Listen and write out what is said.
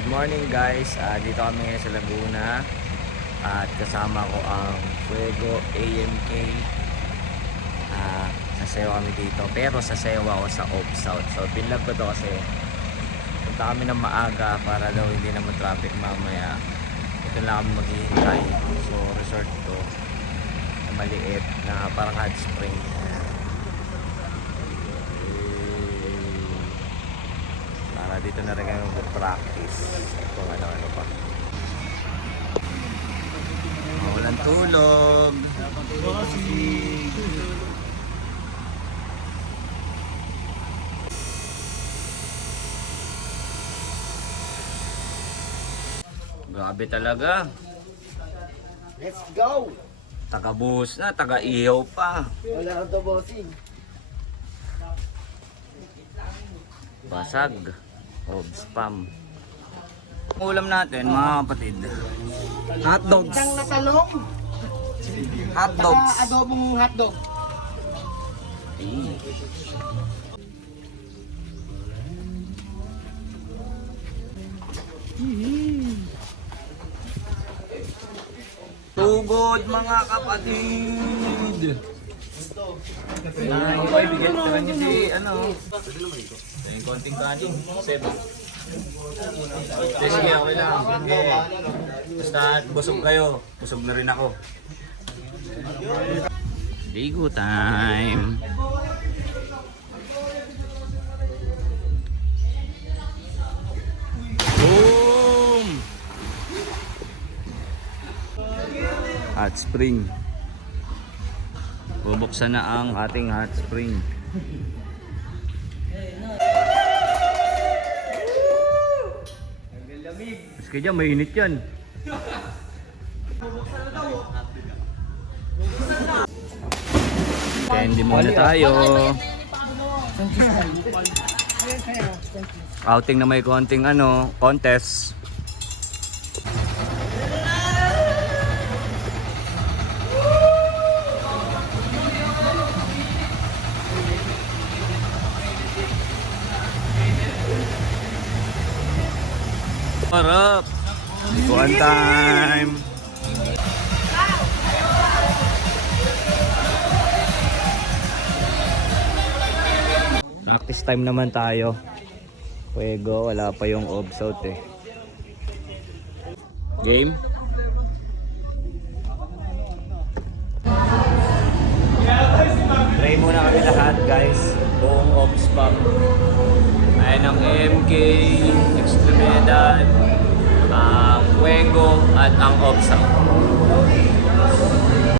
Good morning guys, dito kami ngayon sa Laguna at kasama ko ang Fuego AMK. Sasayaw kami dito pero sasayaw ako sa Off South. So pinlog ko to kasi punta kami ng maaga para daw hindi naman traffic mamaya. Ito lang kami maghihintay. So resort to na maliit na parang hot spring. Dito na rin kami mag-practice kung ano-ano pa. Walang tulog. Grabe talaga. Let's go! Taga-buhos na, taga-ihaw pa. Wala kang bossing. Basag. O spam. Ang ulam natin mga kapatid, hotdogs. Isang natalong. Hotdogs. Adobong hotdog. Tugod mga kapatid. Ay, bigyan ka lang si ano. Yung konting kanin, 7. Sige, okay lang. Sige. Basta busog kayo, busog na rin ako. Ligo time. Boom! Hot spring. Bubuksan na ang ating hot spring. Mas kaya mainit yan. Candy muna tayo. Outing na may konting ano, contest. Harap! One time! Practice time naman tayo. Fuego, wala pa yung Off South eh. Game? Try muna kami lahat guys. Buong Off Spam. Ayan ang MK, Extremidad, Fuego at ang Off South.